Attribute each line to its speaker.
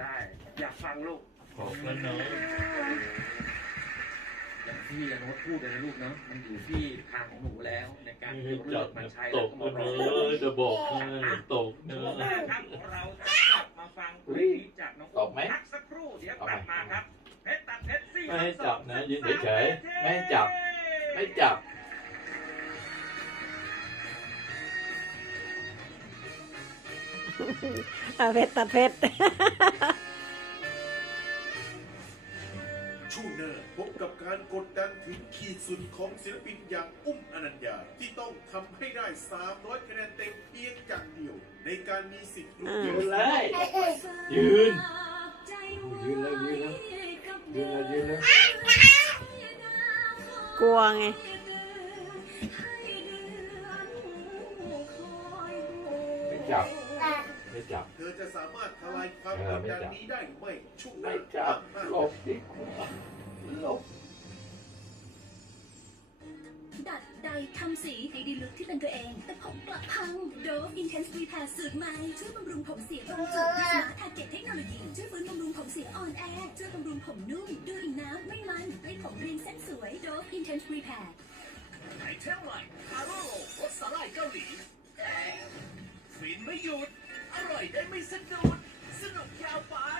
Speaker 1: ได้ อยากฟังลูกขอบคุณนะที่ยังพูดเลยลูกเนาะมันอยู่ที่ทางของหนูแล้ว
Speaker 2: ในการที่จะมาใช้ตกเนา้อจะบอกให้ตกเนื้อ
Speaker 1: ครับเรากลับมาฟังเพลจากน้องตกไหมพสักครู่เดี๋ยวกลับมาครับเพชรตัดเพชรซี่
Speaker 2: ไม่จับนะยืนเฉยไม่จับ ไม่จับ
Speaker 3: อาเพชรตาเพชร
Speaker 4: ช่วงหน้าพบกับการกดดันถึงขีดสุดของศิลปินอย่างอุ้มอนัญญาที่ต้องทำให้ได้300คะแนนเต็มเพียงอย่างเดียวในการมีสิทธิ์ยื
Speaker 2: นเลยยืนยืนแล้วยืนแล้วยืนแล้วยืนแล้วกลัวไงจับม่จับ
Speaker 4: เธอจะสามารถทลายความกดดันนี้ได้ไม่ชุกไม่
Speaker 2: จับหลบดิหลบ
Speaker 5: ดัดใดทำสีให้ดีลุกที่เป็นตัวเอง แต่ผมกลับพัง โดฟ อินเทนส์รีแพรสูตรใหม่ ช่วยบำรุงผมเสีย ตรงจุดด้วมาทาเก็กเทคโนโลยี ช่วยฟื้นบำรุงผมเสียออนแอร์ช่วยบำรุงผมนุ่มดูดยน้ำไม่มันให้ผมเรียงเส้นสวยโดฟอินเทนส์รีแพร
Speaker 6: ไทเทลไลท์ฮาร์โร่รสสไลด์เกาหลีฟินไม่หยุดอร่อยได้ไม่สนุกสนุกยาวไป